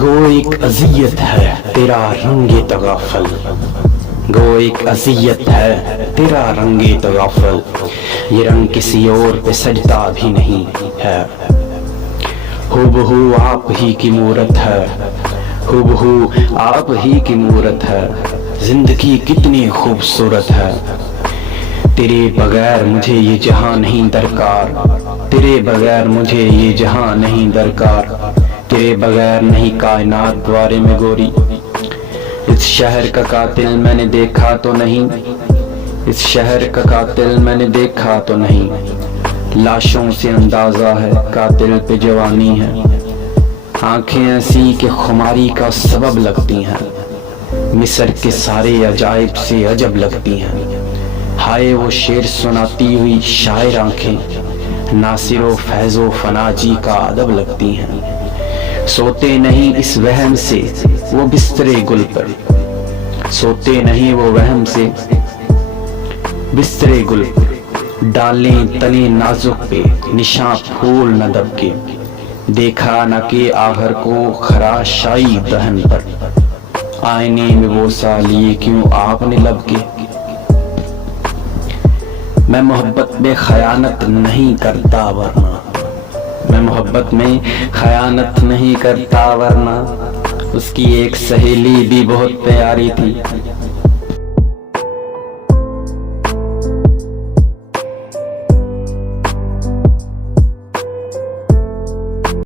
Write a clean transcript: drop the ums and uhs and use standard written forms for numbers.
گو ایک اذیت ہے تیرا رنگ تغافل، گو ایک اذیت ہے تیرا رنگ تغافل، یہ رنگ کسی اور پہ سجدہ بھی نہیں ہے، ہو بہو آپ ہی کی مورت ہے، ہو بہو آپ ہی کی مورت ہے، زندگی کتنی خوبصورت ہے، تیرے بغیر مجھے یہ جہاں نہیں درکار، تیرے بغیر مجھے یہ جہاں نہیں درکار، تیرے بغیر نہیں کائنات دوارے میں گوری، اس شہر کا قاتل میں نے دیکھا تو نہیں، اس شہر کا قاتل میں نے دیکھا تو نہیں، لاشوں سے اندازہ ہے قاتل پہ جوانی ہے، آنکھیں ایسی کہ خماری کا سبب لگتی ہیں، مصر کے سارے عجائب سے عجب لگتی ہیں، ہائے وہ شعر سناتی ہوئی شاعر آنکھیں، ناصر و فیض و فنا جی کا ادب لگتی ہیں، سوتے نہیں اس وہم سے وہ بستر گل پر، سوتے نہیں وہ وہم سے بستر گل پر، ڈالیں تنے نازک پہ نشاں پھول نہ دب کے، دیکھا نہ کہ آخر کو خراش آئی دہن پر، آئینے میں وہ سا لیے کیوں آپ نے لب کے، میں محبت میں خیانت نہیں کرتا ورنہ، میں محبت میں خیانت نہیں کرتا ورنہ، اس کی ایک سہیلی بھی بہت پیاری تھی،